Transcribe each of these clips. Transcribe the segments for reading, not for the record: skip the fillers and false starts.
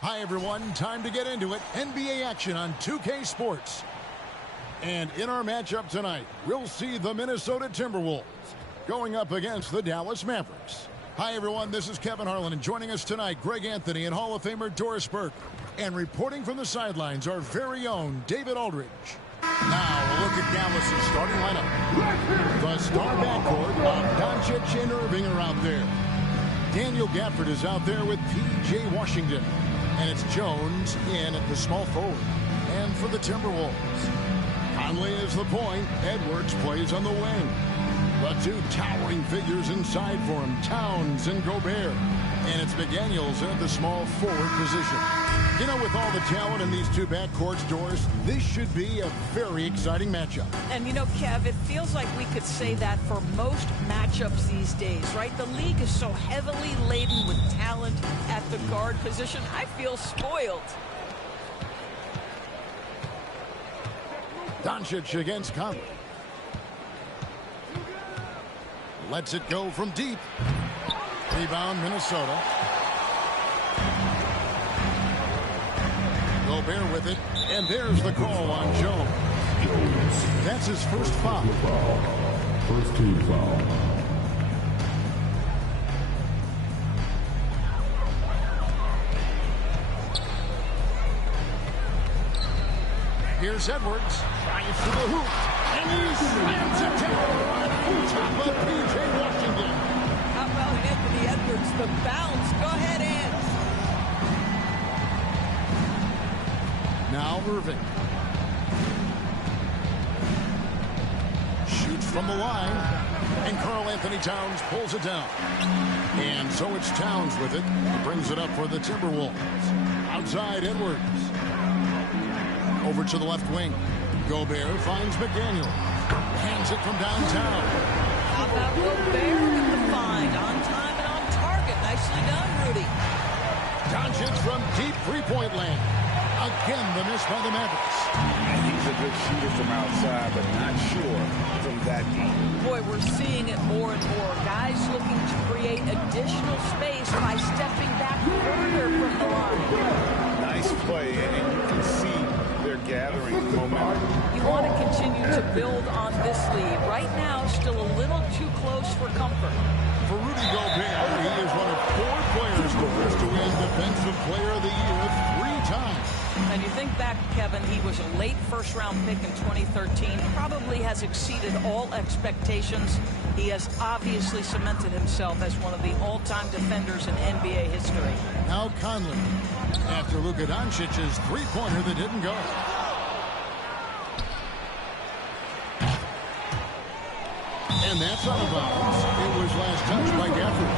Hi, everyone. Time to get into it. NBA action on 2K Sports. And in our matchup tonight, we'll see the Minnesota Timberwolves going up against the Dallas Mavericks. Hi, everyone. This is Kevin Harlan, and joining us tonight, Greg Anthony and Hall of Famer Doris Burke. And reporting from the sidelines, our very own David Aldridge. Now, a look at Dallas' starting lineup. The star backcourt of Doncic and Irving are out there. Daniel Gafford is out there with P.J. Washington. And it's Jones in at the small forward. And for the Timberwolves, Conley is the point. Edwards plays on the wing. The two towering figures inside for him, Towns and Gobert. And it's McDaniels at the small forward position. You know, with all the talent in these two backcourts, Doris, this should be a very exciting matchup. And you know, Kev, it feels like we could say that for most matchups these days, right? The league is so heavily laden with talent at the guard position. I feel spoiled. Doncic against Conley. Lets it go from deep. Rebound, Minnesota. Gobert with it, and there's the call on Jones. That's his first foul. First team foul. Here's Edwards. Drives to the hoop, and he slams it down on top of P.J. Washington. How about Anthony Edwards? The bounce. Go ahead, Ed. Now Irving. Shoots from the line. And Karl Anthony Towns pulls it down. And so it's Towns with it. He brings it up for the Timberwolves. Outside Edwards. Over to the left wing. Gobert finds McDaniel. Hands it from downtown. How about Gobert with the find? On time and on target. Nicely done, Rudy. Doncic from deep three-point land. Again, the miss by the Mavericks. And he's a good shooter from outside, but not sure from that deep. Boy, we're seeing it more and more. Guys looking to create additional space by stepping back further from the line. Nice play, and you can see they're gathering momentum. You want to continue to build on this lead. Right now, still a little too close for comfort. For Rudy Gobert, he is one of 4 players to win Defensive Player of the Year 3 times. And you think back, Kevin, he was a late first-round pick in 2013. Probably has exceeded all expectations. He has obviously cemented himself as one of the all-time defenders in NBA history. Now Conley, after Luka Doncic's three-pointer that didn't go. And that's out of bounds. It was last touched by Gafford.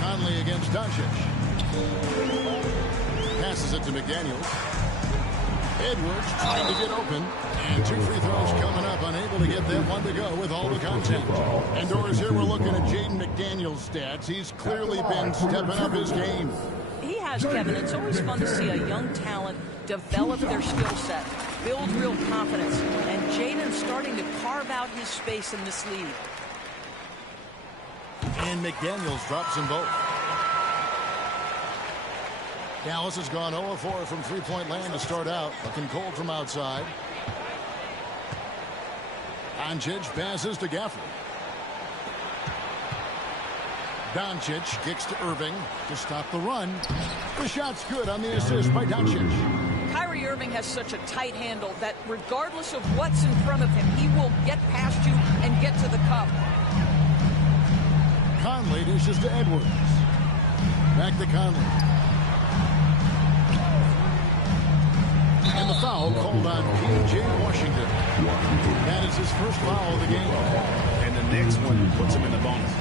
Conley against Doncic. Passes it to McDaniels. Edwards trying to get open. And 2 free throws coming up. Unable to get that one to go with all the contact. And Doris, here we're looking at Jaden McDaniels' stats. He's clearly been stepping up his game. He has, Kevin. It's always fun to see a young talent develop their skill set, build real confidence. And Jaden's starting to carve out his space in this league. And McDaniels drops them both. Dallas has gone 0-4 from three-point land to start out. Looking cold from outside. Doncic passes to Gafford. Doncic kicks to Irving to stop the run. The shot's good on the assist by Doncic. Kyrie Irving has such a tight handle that regardless of what's in front of him, he will get past you and get to the cup. Conley dishes to Edwards. Back to Conley. And the foul called on P.J. Washington. That is his first foul of the game. And the next one puts him in the bonus.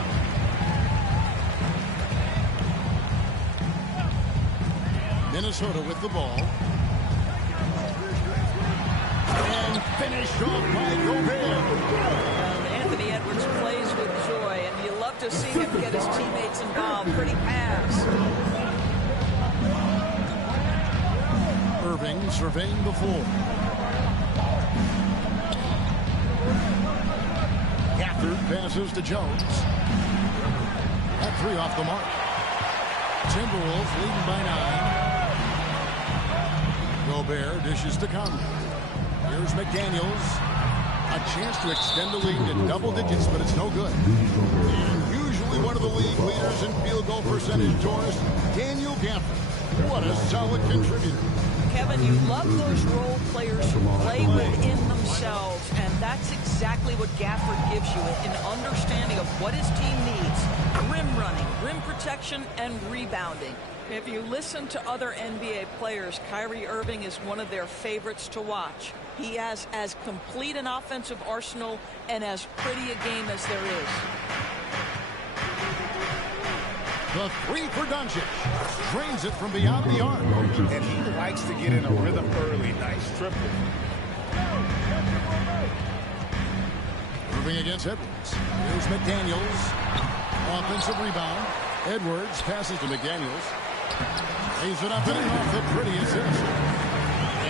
Minnesota with the ball. And finished off by Gobert. Anthony Edwards plays with joy, and you love Oh, pretty pass. Irving surveying the floor. Gafford passes to Jones. That three off the mark. Timberwolves leading by 9. Gobert dishes to Conley. Here's McDaniels. A chance to extend the lead to double digits, but it's no good. And usually one of the league leaders in field goal percentage, Doris, Daniel Gafford. What a solid contributor. Kevin, you love those role players who play within themselves, and that's exactly what Gafford gives you, an understanding of what his team needs. Rim running, rim protection, and rebounding. If you listen to other NBA players, Kyrie Irving is one of their favorites to watch. He has as complete an offensive arsenal and as pretty a game as there is. The three for Doncic. Drains it from beyond the arc. And he likes to get in a rhythm early. Nice triple. Moving against Edwards. Here's McDaniels. Offensive rebound. Edwards passes to McDaniels. Lays it up and in off the pretty assist.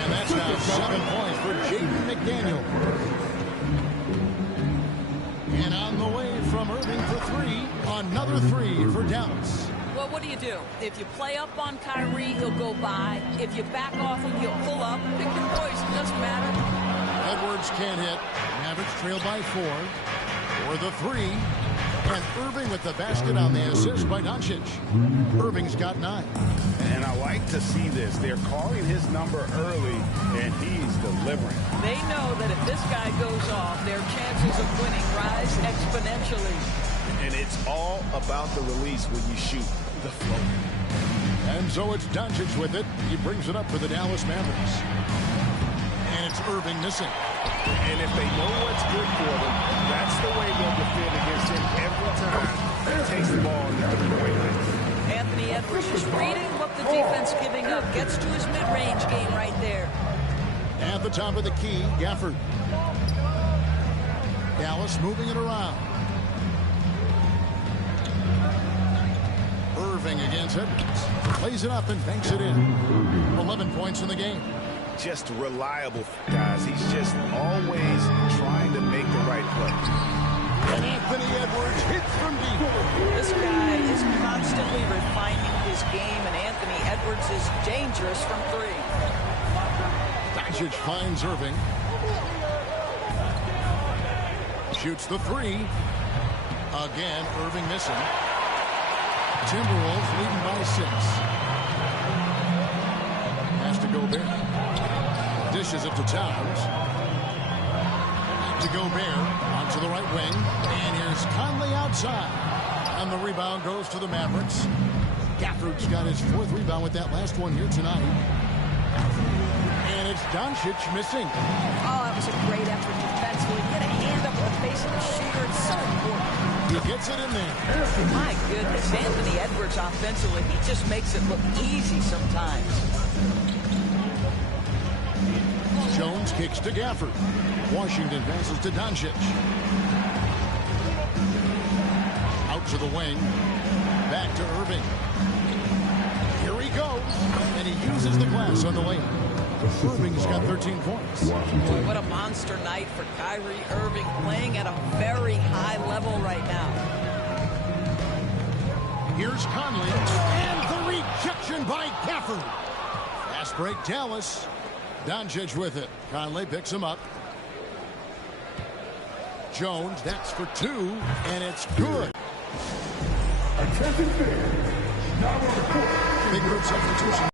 And that's now 7 points for Jaden McDaniel. And on the way from Irving for three. Another three for Dallas. Well, what do? If you play up on Kyrie, he'll go by. If you back off him, he'll pull up. Pick your poison. Doesn't matter. Edwards can't hit. Mavericks trail by 4. For the three. And Irving with the basket on the assist by Doncic. Irving's got 9. And I like to see this. They're calling his number early, and he's delivering. They know that if this guy goes off, their chances of winning rise exponentially. And it's all about the release when you shoot the float. And so it's Doncic with it. He brings it up for the Dallas Mavericks. And it's Irving missing. And if they know what's good for them, that's the way they'll defend against him every time he takes the ball in the three-point line. Anthony Edwards is reading what the defense giving up. Gets to his mid-range game right there. At the top of the key, Gafford. Dallas moving it around. Irving against Edwards. Plays it up and banks it in. 11 points in the game. Just reliable, guys. He's just always trying to make the right play. And Anthony Edwards hits from deep. This guy is constantly refining his game, and Anthony Edwards is dangerous from three. Doncic finds Irving. Shoots the three. Again, Irving missing. Timberwolves leading by 6. Has to Gobert. Dishes it to Towns. To Gobert. Onto the right wing. And here's Conley outside. And the rebound goes to the Mavericks. Gafford's got his 4th rebound with that last one here tonight. And it's Doncic missing. Oh, that was a great effort defensively. Get a hand up in the face of the shooter. It's so important. He gets it in there. My goodness, Anthony Edwards offensively, he just makes it look easy sometimes. Jones kicks to Gafford. Washington passes to Doncic. Out to the wing. Back to Irving. Here he goes. And he uses the glass on the lane. Irving's got 13 points. Boy, what a monster night for Kyrie Irving, playing at a very high level right now. Here's Conley. And the rejection by Gafford. Fast break, Dallas. Doncic with it. Conley picks him up. Jones, that's for 2, and it's good. Attention fans. Now on the court. Big group substitution.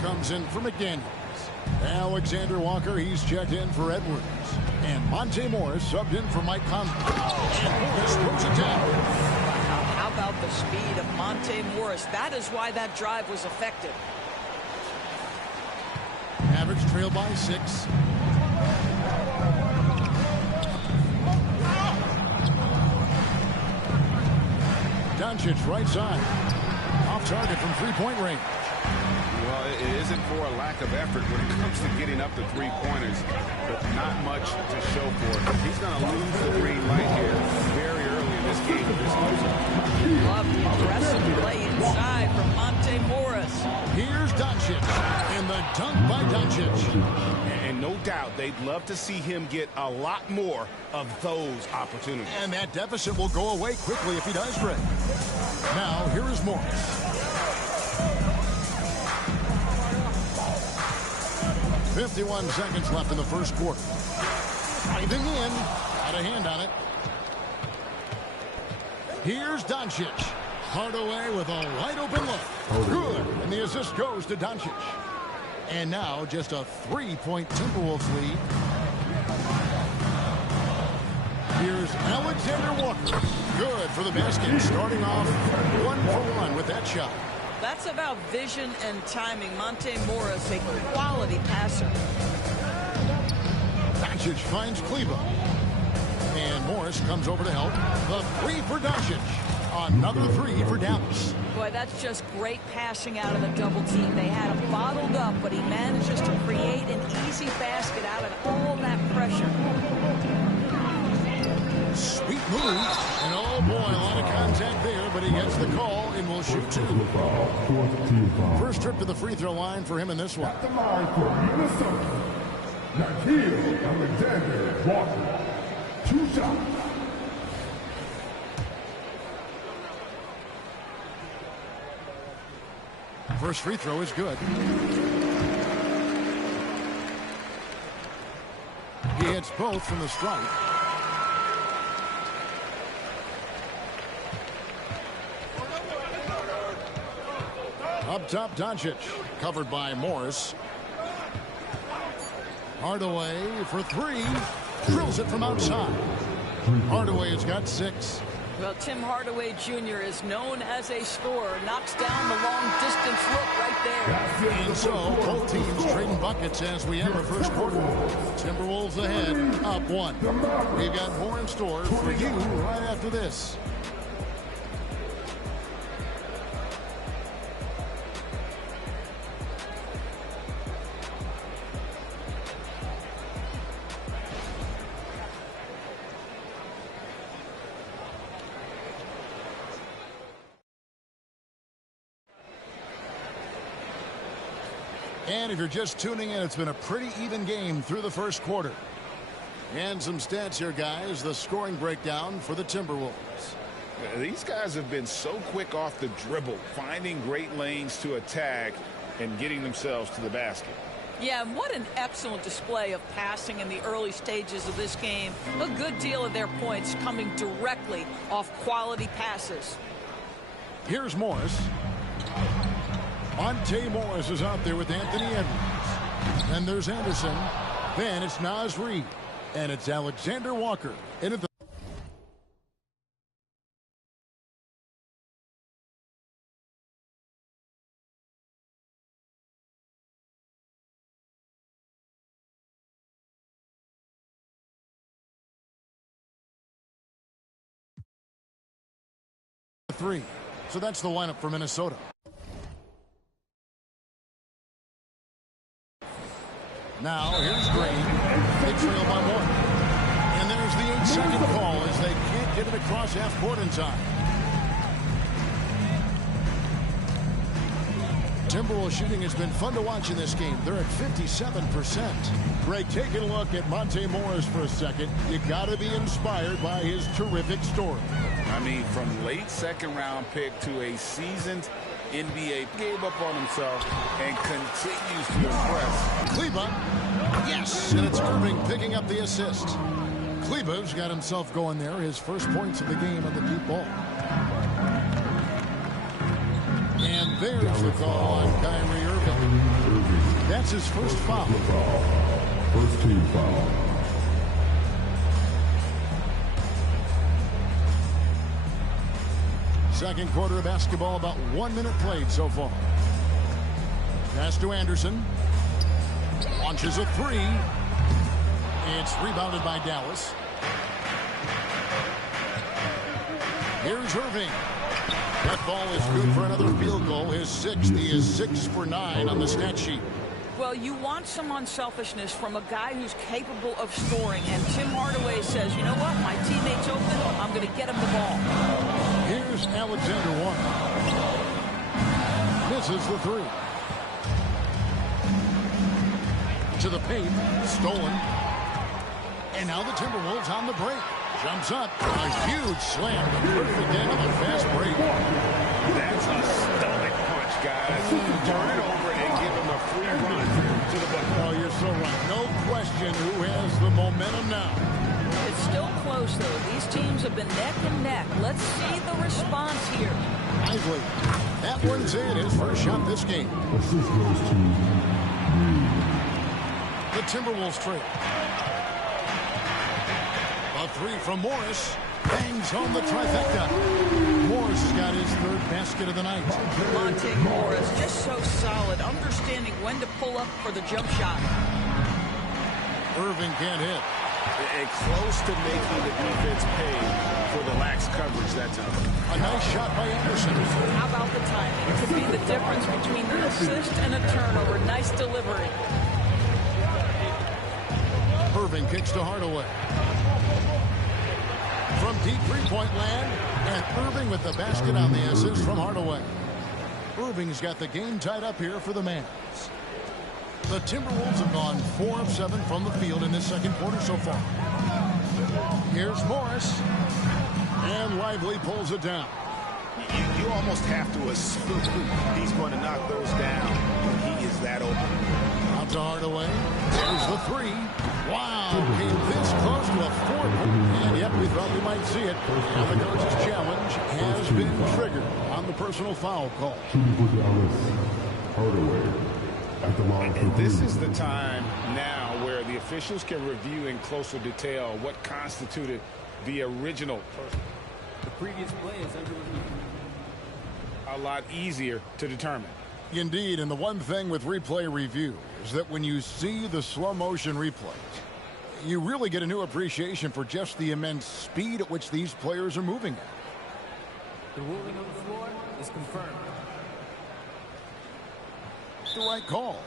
Comes in for McDaniels. Alexander Walker, he's checked in for Edwards. And Monte Morris subbed in for Mike Conley. And Morris throws it down. How about the speed of Monte Morris? That is why that drive was effective. Mavericks trail by 6. Doncic right side. Off target from three-point range. Well, it isn't for a lack of effort when it comes to getting up the three-pointers, but not much to show for it. He's going to lose the green light game of this season. Love the aggressive play inside from Monte Morris. Here's Doncic, and the dunk by Doncic. And no doubt they'd love to see him get a lot more of those opportunities. And that deficit will go away quickly if he does, Greg. Now, here is Morris. 51 seconds left in the first quarter. Driving in. Got a hand on it. Here's Doncic. Hardaway with a wide open look. Good. And the assist goes to Doncic. And now just a 3-point Timberwolves lead. Here's Alexander Walker. Good for the basket. Starting off 1-for-1 with that shot. That's about vision and timing. Monte Morris, a quality passer. Doncic finds Kleber. And Morris comes over to help. The three for Doncic. Another three for Dallas. Boy, that's just great passing out of the double team. They had him bottled up, but he manages to create an easy basket out of all that pressure. Sweet move. And oh boy, a lot of contact there, but he gets the call and will shoot two. First trip to the free throw line for him in this one. At the line for Minnesota, Nickeil Alexander-Walker. 2 shots. First free throw is good. He hits both from the stripe. Up top, Doncic. Covered by Morris. Hardaway for three. Drills it from outside. Hardaway has got 6. Well, Tim Hardaway Jr. is known as a scorer. Knocks down the long-distance look right there. And so, both teams trading buckets as we enter the first quarter. Timberwolves ahead, up 1. We've got more in store for you right after this. And if you're just tuning in, it's been a pretty even game through the first quarter. And some stats here, guys. The scoring breakdown for the Timberwolves. These guys have been so quick off the dribble, finding great lanes to attack and getting themselves to the basket. Yeah, and what an excellent display of passing in the early stages of this game. A good deal of their points coming directly off quality passes. Here's Morris. Monte Morris is out there with Anthony Edwards. And there's Anderson. Then it's Naz Reid. And it's Alexander Walker into the three. So that's the lineup for Minnesota. Now, here's Green. They trail by 1. And there's the 8-second call as they can't get it across half court in time. Timberwolves shooting has been fun to watch in this game. They're at 57%. Greg, taking a look at Monte Morris for a second. You got to be inspired by his terrific story. I mean, from late second-round pick to a seasoned NBA, gave up on himself and continues to impress. Kleber, yes, and it's Irving picking up the assist. Kleber's got himself going there, his first points of the game on the deep ball. And there's the call on Kyrie Irving. That's his first foul. First team foul. Second quarter of basketball, about 1 minute played so far. Pass to Anderson. Launches a three. It's rebounded by Dallas. Here's Irving. That ball is good for another field goal. His 6th. He is 6 for 9 on the stat sheet. Well, you want some unselfishness from a guy who's capable of scoring. And Tim Hardaway says, you know what? My teammate's open. I'm going to get him the ball. Here's Alexander Walker. Misses the three. To the paint. Stolen. And now the Timberwolves on the break. Jumps up. A huge slam. Perfect end of a fast break. That's a stomach punch, guys. Turn it over and give him a free run to the bucket. Oh, you're so right. No question who has the momentum now. It's still close, though. These teams have been neck and neck. Let's see the response here. Lively. That one's in. His first shot this game. Assist goes to The Timberwolves trail. A three from Morris. Bangs home the trifecta. Morris has got his third basket of the night. Monte Morris, just so solid, understanding when to pull up for the jump shot. Irving can't hit. And close to making the defense pay for the lax coverage that time. A nice shot by Anderson. How about the timing? It could be the difference between an assist and a turnover. Nice delivery. Irving kicks to Hardaway. From deep three-point land, and Irving with the basket on the assist from Hardaway. Irving's got the game tied up here for the Mavs. The Timberwolves have gone 4 of 7 from the field in this second quarter so far. Here's Morris. And Lively pulls it down. You almost have to assume he's going to knock those down when he is that open. Out to Hardaway. There's the three. Wow, came this close to a 4. And yet we thought we might see it. And the coach's challenge has been triggered on the personal foul call. Hardaway. And this is the time now where the officials can review in closer detail what constituted the original. The previous play is under review. A lot easier to determine. Indeed, and the one thing with replay review is that when you see the slow motion replays, you really get a new appreciation for just the immense speed at which these players are moving at. The ruling on the floor is confirmed. The right call.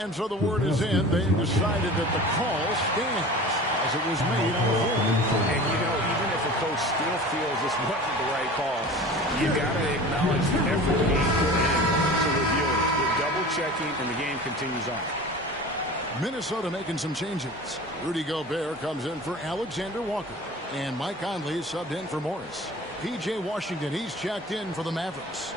And so the word is in. They decided that the call stands as it was made on the field. And you know, even if a coach still feels this wasn't the right call, you got to acknowledge the effort being put in to review it. We're double checking, and the game continues on. Minnesota making some changes. Rudy Gobert comes in for Alexander Walker. And Mike Conley is subbed in for Morris. P.J. Washington, he's checked in for the Mavericks.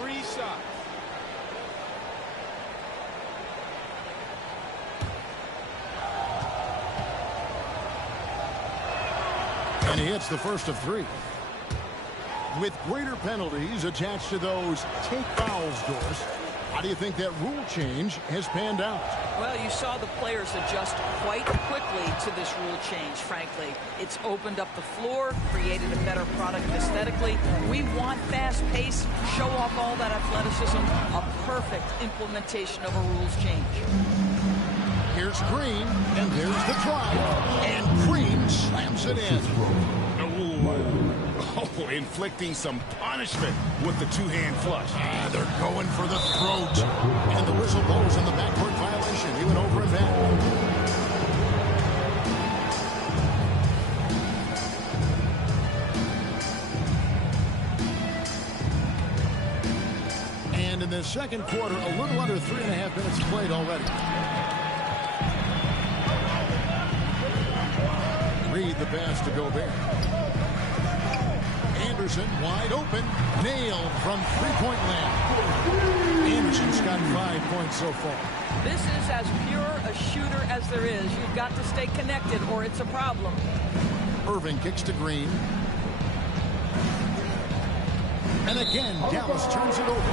Three shots. And he hits the first of 3. With greater penalties attached to those take fouls, Doris, how do you think that rule change has panned out? Well, you saw the players adjust quite quickly to this rule change, frankly. It's opened up the floor, created a better product aesthetically. We want fast pace, show off all that athleticism, a perfect implementation of a rules change. Here's Green, and there's the drive, and Green slams it in. Oh, inflicting some punishment with the two-hand flush. They're going for the throat. And the whistle blows in the backcourt violation. He went over and back. And in the second quarter, a little under 3.5 minutes played already. Reed the pass to Gobert. Anderson wide open. Nailed from three-point land. Anderson's got 5 points so far. This is as pure a shooter as there is. You've got to stay connected or it's a problem. Irving kicks to Green. And again, Dallas turns it over.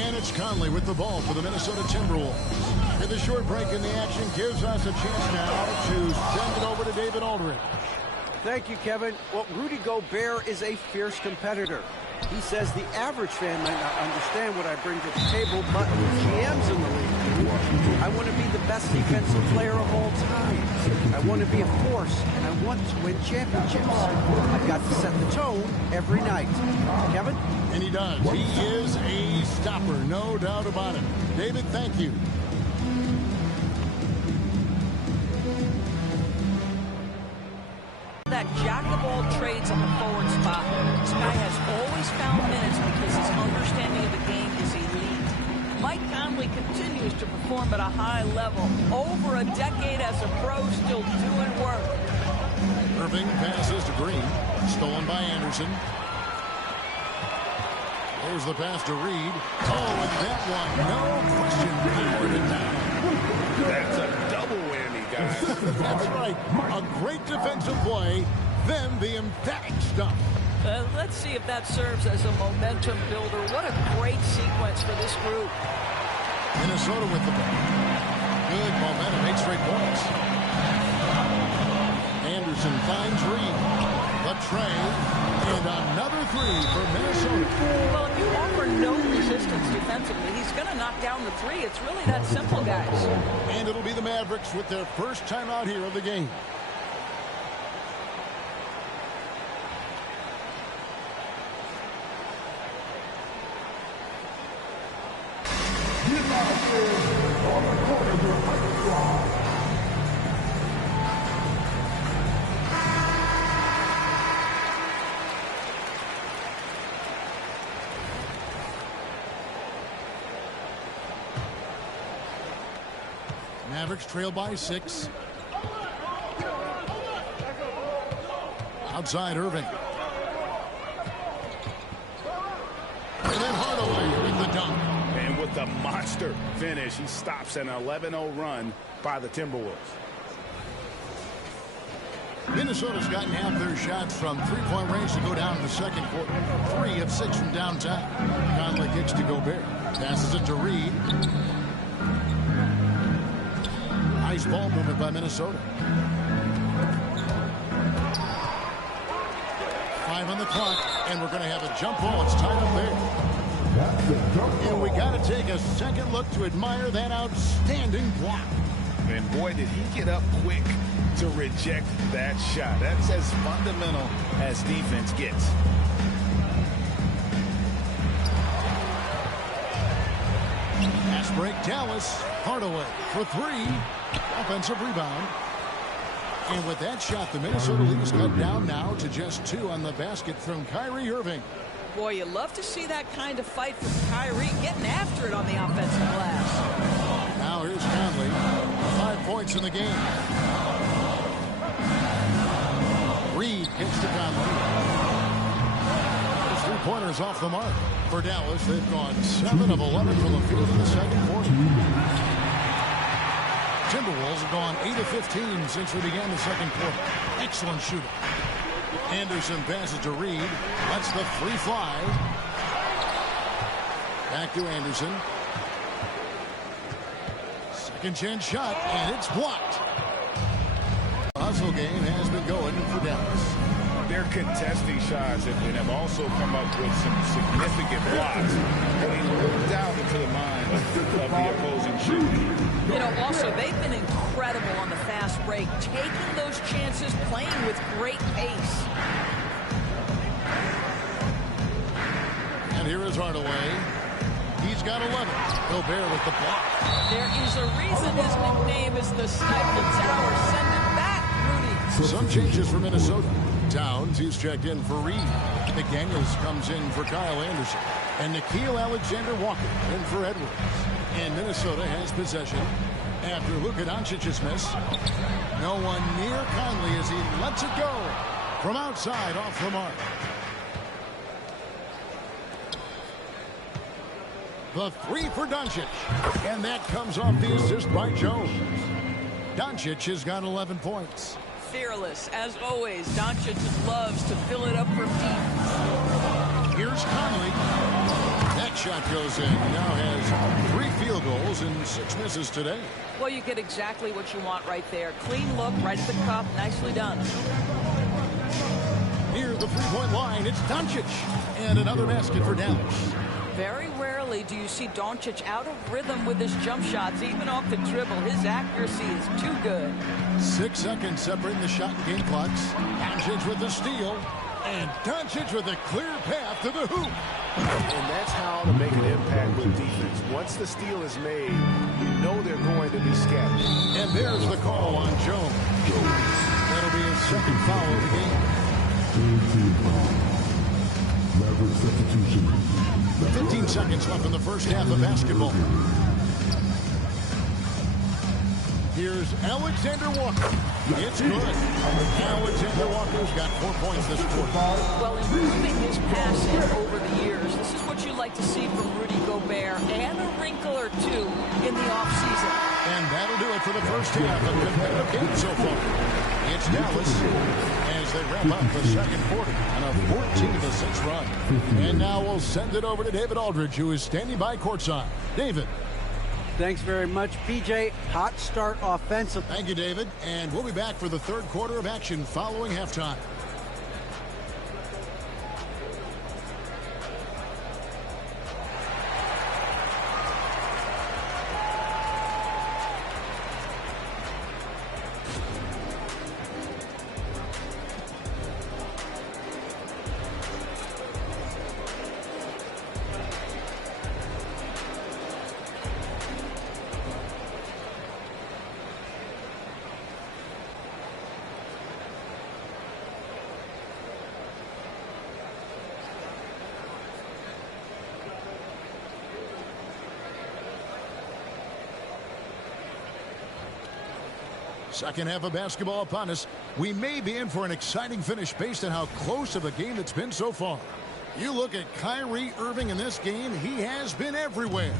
And it's Conley with the ball for the Minnesota Timberwolves. And the short break in the action gives us a chance now to send it over to David Aldridge. Thank you, Kevin. Well, Rudy Gobert is a fierce competitor. He says the average fan might not understand what I bring to the table, but GMs in the league. I want to be the best defensive player of all time. I want to be a force, and I want to win championships. I've got to set the tone every night. Kevin? And he does. He is a stopper, no doubt about it. David, thank you. That jack of all trades on the forward spot. This guy has always found minutes because his understanding of the game is elite. Mike Conley continues to perform at a high level. Over a decade as a pro, still doing work. Irving passes to Green. Stolen by Anderson. There's the pass to Reed. Oh, and that one, no question, rewarded now. That's a double whammy, guys. That's right. A great defensive play, then the emphatic stuff. Let's see if that serves as a momentum builder. What a great sequence for this group. Minnesota with the ball. Good momentum, 8 straight points. Anderson finds Reed. The tray, and another 3 for Minnesota. Well, if you offer no resistance defensively, he's going to knock down the 3. It's really that simple, guys. And it'll be the Mavericks with their first time out here of the game. Mavericks trail by 6. Outside Irving. And then Hardaway with the dunk. And with the monster finish, he stops an 11-0 run by the Timberwolves. Minnesota's gotten half their shots from three-point range to go down in the second quarter. 3 of 6 from downtown. Conley kicks to Gobert. Passes it to Reed. Nice ball movement by Minnesota. 5 on the clock, and we're going to have a jump ball. It's tied up there. And we got to take a second look to admire that outstanding block. And boy, did he get up quick to reject that shot. That's as fundamental as defense gets. Pass break, Dallas. Hardaway for 3. Offensive rebound. And with that shot, the Minnesota lead is cut down now to just 2 on the basket from Kyrie Irving. Boy, you love to see that kind of fight from Kyrie, getting after it on the offensive glass. Now here's Conley. 5 points in the game. Reed kicks to Conley. His 3-pointers off the mark. For Dallas, they've gone 7 of 11 from the field in the second quarter. Timberwolves have gone 8 of 15 since we began the second quarter. Excellent shooting. Anderson passes to Reed. Lets the 3 fly. Back to Anderson. Second chance shot, and it's blocked. The hustle game has been going for Dallas. Their contesting shots and have also come up with some significant blocks, putting little doubt into the mind of the opposing shooter. You know, also, they've been incredible on the fast break, taking those chances, playing with great pace. And here is Hardaway. He's got 11. Gobert with the block. There is a reason his nickname is the Sniper Tower. Send it back, Rudy. Some changes for Minnesota. Towns, he's checked in for Reed. McDaniels comes in for Kyle Anderson. And Nickeil Alexander-Walker in for Edwards. And Minnesota has possession after Luka Doncic's miss. No one near Conley as he lets it go from outside off the mark. The 3 for Doncic. And that comes off the assist by Jones. Doncic has got 11 points. Fearless, as always. Doncic loves to fill it up for deep. Here's Conley. That shot goes in. Now has 3 field goals and 6 misses today. Well, you get exactly what you want right there. Clean look, right at the cup. Nicely done. Near the 3-point line, it's Doncic. And another basket for Dallas. Very rarely do you see Doncic out of rhythm with his jump shots, even off the dribble. His accuracy is too good. 6 seconds separating the shot and game clocks. Doncic with the steal. And Doncic with a clear path to the hoop. And that's how to make an impact with defense. Once the steal is made, you know they're going to be scattered. And there's the call on Jones. That'll be his second foul of the game. Mavericks substitution. 15 seconds left in the first half of basketball. Here's Alexander Walker. It's good. Alexander Walker's got 4 points this quarter. Well, improving his passing over the years, this is what you like to see from Rudy Gobert, and a wrinkle or two in the offseason. And that'll do it for the first half of the competitive game so far. It's Dallas as they wrap up the second quarter on a 14-6 run. And now we'll send it over to David Aldridge, who is standing by courtside. David. Thanks very much, PJ. Hot start offensive. Thank you, David. And we'll be back for the third quarter of action following halftime. Second half of basketball upon us. We may be in for an exciting finish based on how close of a game it's been so far. You look at Kyrie Irving in this game, he has been everywhere.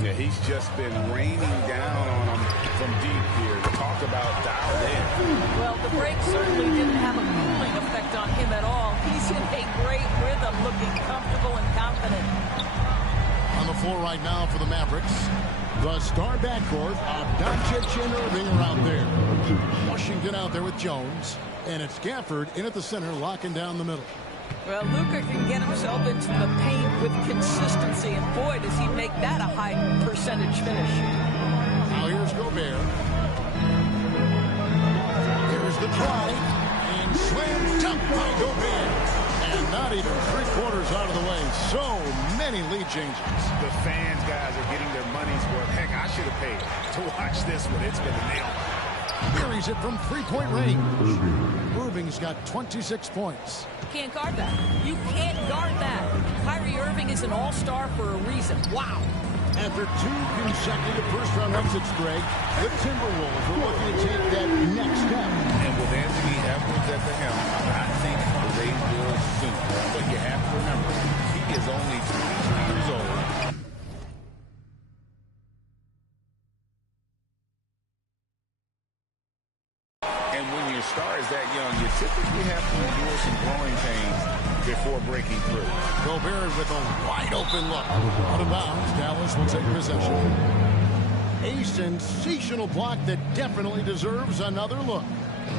Yeah, he's just been raining down on him from deep here. Talk about dialed in. Well, the break certainly didn't have a cooling effect on him at all. He's in a great rhythm, looking comfortable and confident. On the floor right now for the Mavericks, the star backcourt of Doncic and Irving are out there. Washington out there with Jones. And it's Gafford in at the center, locking down the middle. Well, Luka can get himself into the paint with consistency, and boy, does he make that a high percentage finish. Now here's Gobert. Here's the try, and slammed up by Gobert. And not even 3/4 out of the way. So many lead changes. The fans, guys, are getting their money's worth. Heck, I should have paid to watch this one. It's been a nail. Buries it from three-point range. Irving's got 26 points. Can't guard that. You can't guard that. Kyrie Irving is an all-star for a reason. Wow. After 2 consecutive first-round exits, Greg, the Timberwolves are looking to take that next step. And with Anthony Edwards at the helm, I think they will soon. But you have to remember, he is only 22 years old. And when your star is that young, you typically have to endure some growing pains before breaking through. Gobert with a wide-open look. Out of bounds, Dallas will take possession. A sensational block that definitely deserves another look.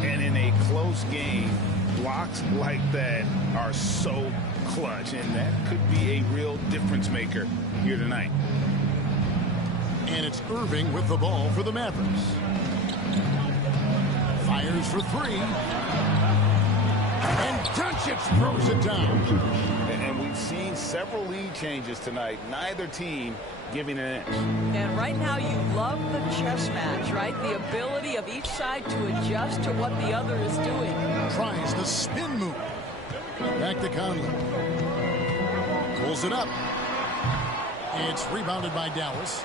And in a close game, blocks like that are so clutch, and that could be a real difference maker here tonight. And it's Irving with the ball for the Mavericks. Fires for 3. And Doncic throws it down. And we've seen several lead changes tonight. Neither team giving an inch. And right now you love the chess match, right? The ability of each side to adjust to what the other is doing. Tries the spin move. Back to Conley. Pulls it up. It's rebounded by Dallas.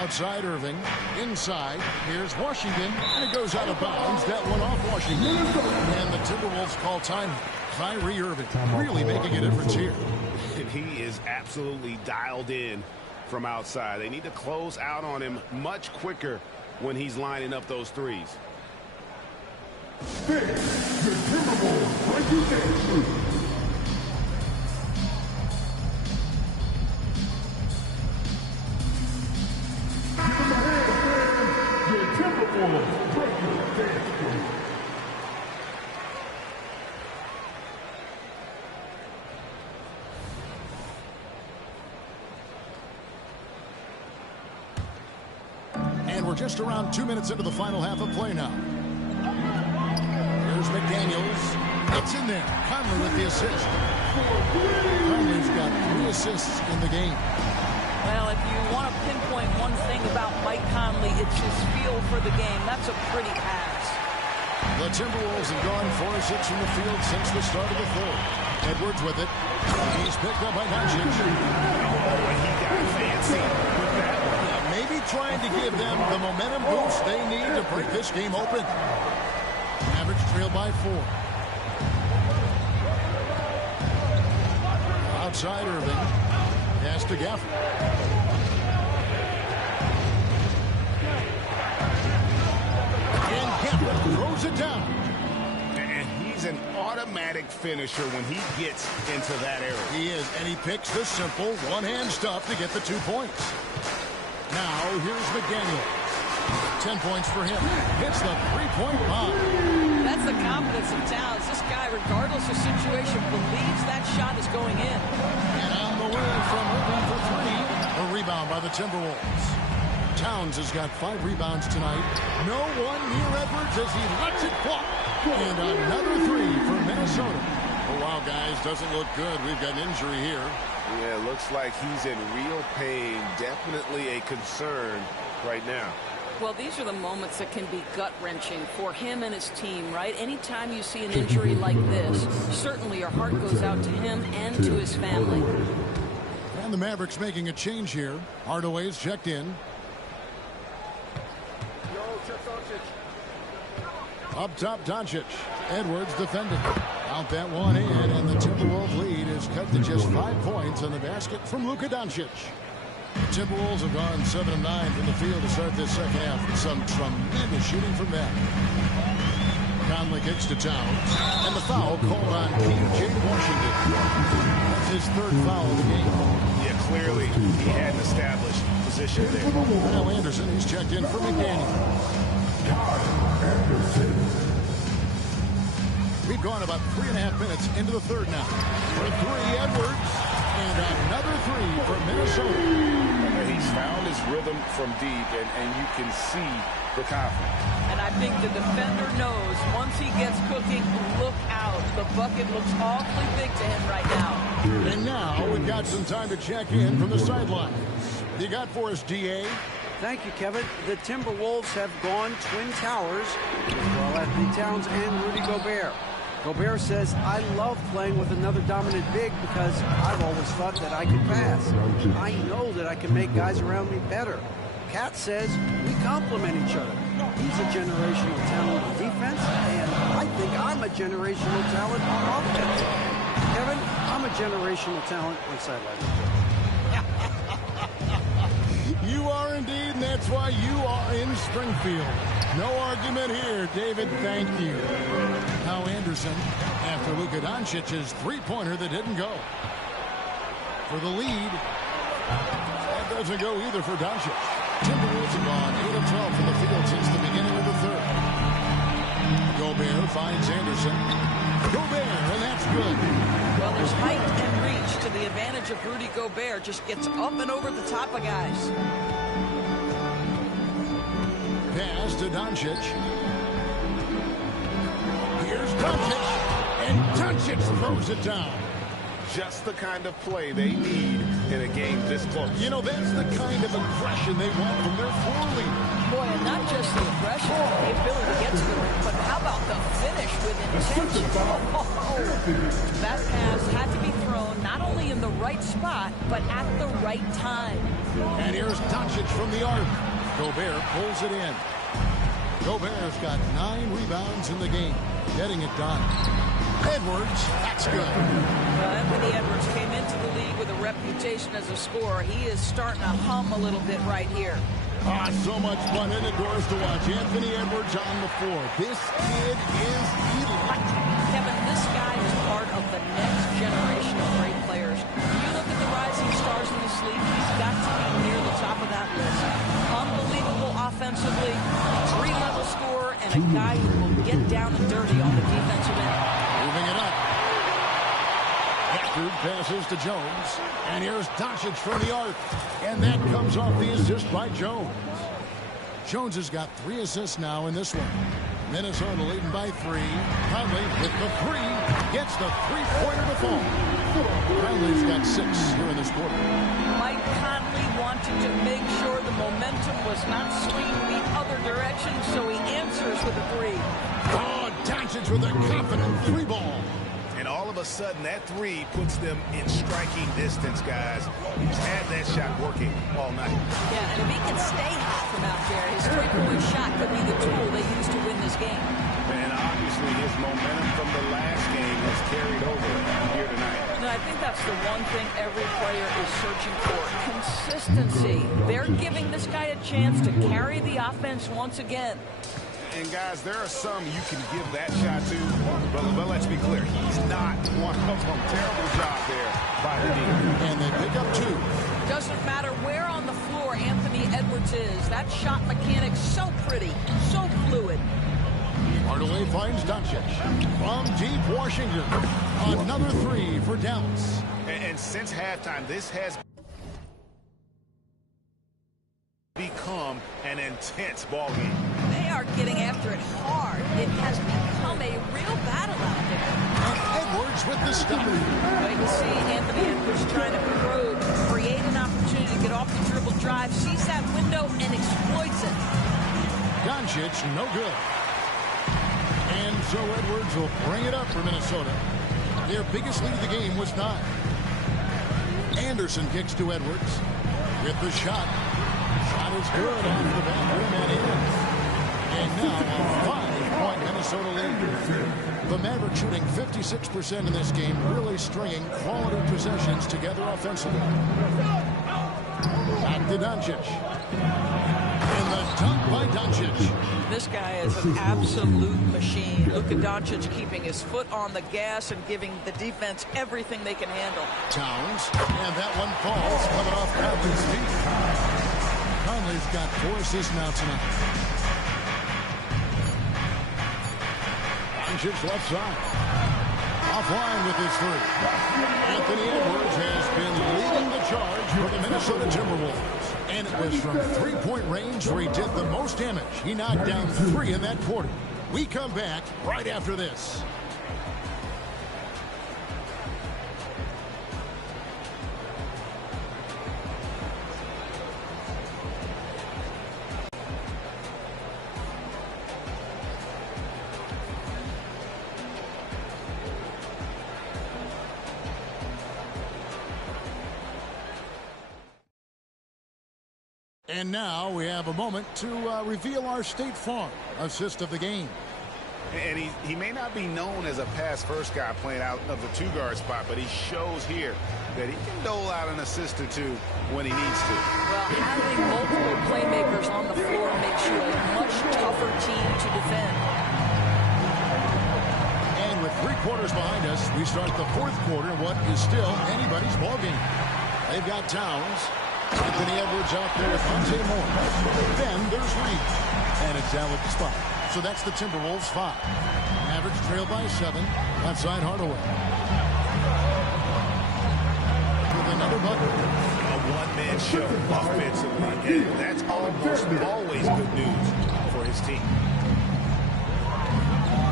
Outside Irving. Inside. Here's Washington. And it goes out of bounds. That one off Washington. And the Timberwolves call time. Kyrie Irving really making a difference here. And he is absolutely dialed in from outside. They need to close out on him much quicker when he's lining up those threes. This the Timberwolves represent. we're just around 2 minutes into the final half of play now. Here's McDaniels. It's in there. Conley with the assist. Conley's got 3 assists in the game. Well, if you want to pinpoint one thing about Mike Conley, it's his feel for the game. That's a pretty pass. The Timberwolves have gone 4 of 6 from the field since the start of the third. Edwards with it. He's picked up by Doncic. Oh, and he got fancy with that one. Yeah, maybe trying to give them the momentum boost they need to break this game open. Mavericks trail by 4. Outside Irving. Pass to Gafford. And Gafford throws it down. And he's an automatic finisher when he gets into that area. He is, and he picks the simple one-hand stuff to get the 2 points. Now, here's McDaniel. 10 points for him. Hits the 3-point bomb. That's the confidence of Towns. This guy, regardless of situation, believes that shot is going in. And on the way from Irving for 3. A rebound by the Timberwolves. Towns has got 5 rebounds tonight. No one near Edwards as he lets it fly. And another 3 for Minnesota. Oh, wow, guys, doesn't look good. We've got an injury here. Yeah, looks like he's in real pain. Definitely a concern right now. Well, these are the moments that can be gut-wrenching for him and his team, right? Anytime you see an injury like this, certainly your heart goes out to him and to his family. And the Mavericks making a change here. Hardaway's checked in. Up top, Doncic. Edwards defending. Out that one in, and the Timberwolves lead is cut to just 5 points on the basket from Luka Doncic. The Timberwolves have gone 7 of 9 from the field to start this second half. Some tremendous shooting from them. Conley kicks to Towns, and the foul called on P.J. Washington. That's his 3rd foul of the game. Yeah, clearly he had an established position there. Now Anderson, he's checked in for McDaniel. We've gone about 3.5 minutes into the third now. For 3, Edwards. And another 3 for Minnesota. He's found his rhythm from deep, and you can see the confidence. And I think the defender knows once he gets cooking, look out. The bucket looks awfully big to him right now. And now we've got some time to check in from the sidelines. You got for us, D.A.? Thank you, Kevin. The Timberwolves have gone Twin Towers with Karl-Anthony Towns and Rudy Gobert. Gobert says, I love playing with another dominant big because I've always thought that I could pass. I know that I can make guys around me better. Cat says, we complement each other. He's a generational talent on defense, and I think I'm a generational talent on offense. Kevin, I'm a generational talent on sideline. You are indeed, and that's why you are in Springfield. No argument here, David. Thank you. Now Anderson, after Luka Doncic's 3-pointer that didn't go. For the lead, that doesn't go either for Doncic. Timberwolves have gone 8 of 12 from the field since the beginning of the third. Gobert finds Anderson. Gobert, and that's good. Well, there's height and reach to the advantage of Rudy Gobert. Just gets up and over the top of guys. Pass to Doncic. Here's Doncic, and Doncic throws it down. Just the kind of play they need in a game this close. You know, that's the kind of aggression they want from their floor leader. Boy, and not just the aggression, the ability to get to the rim, but how about the finish with intention? That pass had to be thrown not only in the right spot, but at the right time. And here's Doncic from the arc. Gobert pulls it in. Gobert's got 9 rebounds in the game, getting it done. Edwards, that's good. Anthony Edwards came into the league with a reputation as a scorer. He is starting to hum a little bit right here. So much fun in the doors to watch. Anthony Edwards on the floor. This kid is electric. Kevin, this guy is part of the next generation of great players. You look at the rising stars in this league, he's got to be near the top of that list. Unbelievable offensively, 3-level scorer, and a guy who will get down and dirty on the defensive end. Moving it up. Gafford passes to Jones. And here's Doncic from the arc. And that comes off the assist by Jones. Jones has got 3 assists now in this one. Minnesota leading by 3. Conley with the 3. Gets the three-pointer to fall. Conley's got 6 here in this quarter. Mike Conley wanted to make sure the momentum was not swinging the other direction, so he answers with a 3. Oh, Doncic with a confident 3 ball. And all of a sudden, that 3 puts them in striking distance, guys. He's had that shot working all night. Yeah, and if he can stay hot from out there, his three-point shot could be the tool they use to win this game. And obviously his momentum from the last game has carried over here tonight. And I think that's the one thing every player is searching for. Consistency. They're giving this guy a chance to carry the offense once again. And, guys, there are some you can give that shot to, but let's be clear, he's not one of them. Terrible job there by the D. And they pick up 2. Doesn't matter where on the floor Anthony Edwards is. That shot mechanic's so pretty, so fluid. Hardaway finds Doncic from deep Washington. Another 3 for Dallas. And since halftime, this has become an intense ball game. They are getting after it hard. It has become a real battle out there. Edwards with the stop. Well, you can see Anthony Edwards trying to probe, create an opportunity to get off the dribble drive, sees that window and exploits it. Doncic, no good. And so Edwards will bring it up for Minnesota. Their biggest lead of the game was 9. Anderson kicks to Edwards with the shot. Shot is good off the back rim and in. And now a 5-point Minnesota lead. The Mavericks shooting 56% in this game, really stringing quality possessions together offensively. Back to Doncic. And the dunk by Doncic. This guy is an absolute machine. Luka Doncic keeping his foot on the gas and giving the defense everything they can handle. Towns, and that one falls, coming off Conley's feet. Conley's got 4 assists now tonight. Doncic left side. Offline with his 3. Anthony Edwards has been leading the charge for the Minnesota Timberwolves. And it was from 3-point range where he did the most damage. He knocked down 3 in that quarter. We come back right after this. And now we have a moment to reveal our State Farm assist of the game. And he may not be known as a pass-first guy playing out of the 2-guard spot, but he shows here that he can dole out an assist or 2 when he needs to. Well, having multiple playmakers on the floor makes you a much tougher team to defend. And with 3 quarters behind us, we start the 4th quarter, what is still anybody's ball game. They've got Towns. Anthony Edwards out there with Monte Moore. Then there's Reed. And it's Alec spot. So that's the Timberwolves 5. Mavericks trail by 7. Outside Hardaway. With another bucket. A one-man show offensively. And that's almost always good news for his team.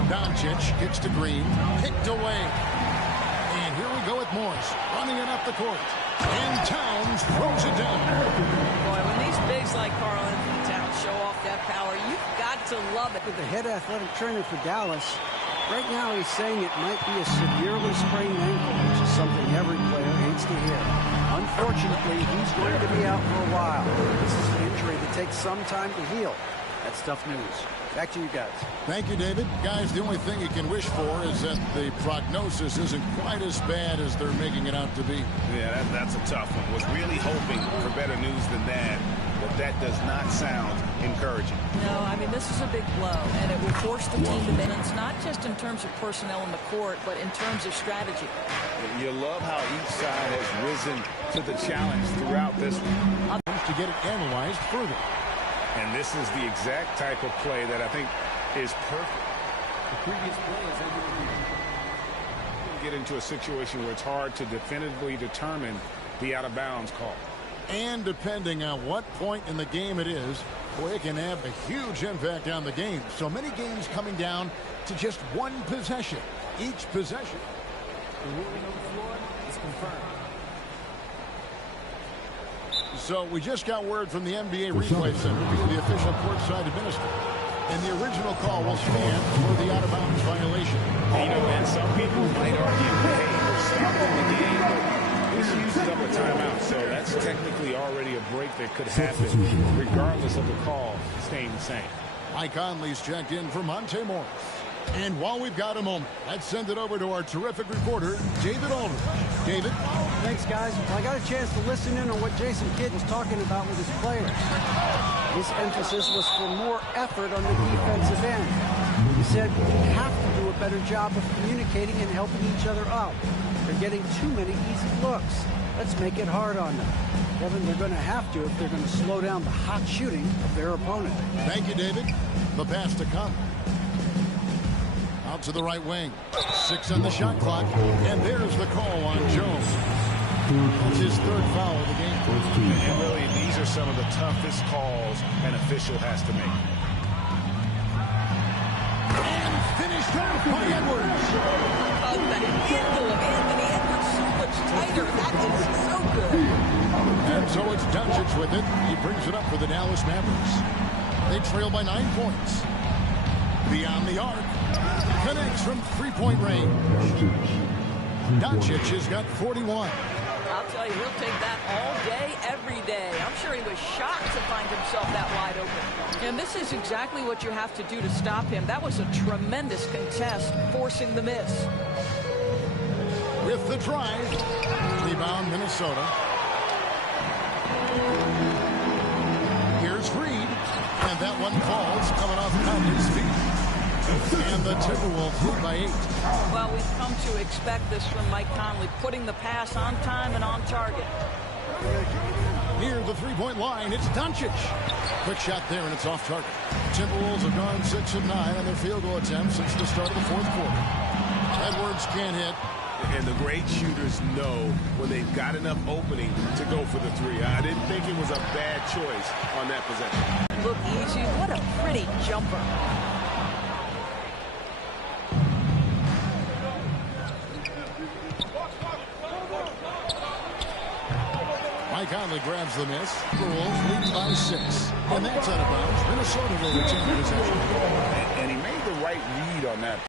Doncic gets to Green. Picked away. And here we go with Morris. Running it up the court. And Towns throws it down. Boy, when these bigs like Karl Anthony Towns show off that power, you've got to love it. With the head athletic trainer for Dallas, right now he's saying it might be a severely sprained ankle, which is something every player hates to hear. Unfortunately, he's going to be out for a while. This is an injury that takes some time to heal. That's tough news. Back to you guys. Thank you, David. Guys, the only thing you can wish for is that the prognosis isn't quite as bad as they're making it out to be. Yeah, that's a tough one. Was really hoping for better news than that, but that does not sound encouraging. No, I mean, this is a big blow, and it will force the team to balance, not just in terms of personnel in the court, but in terms of strategy. You love how each side has risen to the challenge throughout this one. To get it analyzed further. And this is the exact type of play that I think is perfect. The previous play is ended with Get into a situation where it's hard to definitively determine the out-of-bounds call. And depending on what point in the game it is, boy, it can have a huge impact on the game. So many games coming down to just one possession. Each possession. The ruling on the floor is confirmed. So we just got word from the NBA Replay Center being the official courtside administrator. And the original call will stand for the out-of-bounds violation. You know, and some people might argue, hey, we're stopping the game, but this uses up a timeout. So that's technically already a break that could happen, regardless of the call staying the same. Mike Conley's checked in for Monte Morris. And while we've got a moment, let's send it over to our terrific reporter, David Aldridge. David? Thanks, guys. Well, I got a chance to listen in on what Jason Kidd was talking about with his players. His emphasis was for more effort on the defensive end. He said we have to do a better job of communicating and helping each other out. They're getting too many easy looks. Let's make it hard on them. Kevin, they're going to have to if they're going to slow down the hot shooting of their opponent. Thank you, David. The pass to come. Out to the right wing. 6 on the shot clock. And there's the call on Jones. That's his 3rd foul of the game. And really, these are some of the toughest calls an official has to make. And finished off by Edwards. Oh, the handle of Anthony Edwards so much tighter. That is so good. And so it's Doncic with it. He brings it up for the Dallas Mavericks. They trail by 9 points. Beyond the arc. Connects from 3-point range. Doncic has got 41. I'll tell you, he'll take that all day, every day. I'm sure he was shocked to find himself that wide open. And this is exactly what you have to do to stop him. That was a tremendous contest, forcing the miss. With the drive. Rebound, Minnesota. Here's Reed. And that one falls, coming off Conley's feet. And the Timberwolves lead by 8. Well, we've come to expect this from Mike Conley, putting the pass on time and on target. Near the 3-point line, it's Doncic. Quick shot there, and it's off target. Timberwolves have gone 6 of 9 on their field goal attempts since the start of the 4th quarter. Edwards can't hit. And the great shooters know when they've got enough opening to go for the 3. I didn't think it was a bad choice on that possession. Look easy. What a pretty jumper. Mike Conley grabs the miss. The Wolves lead by 6. And that's out of bounds. Minnesota will retain possession. And he made the right read on that.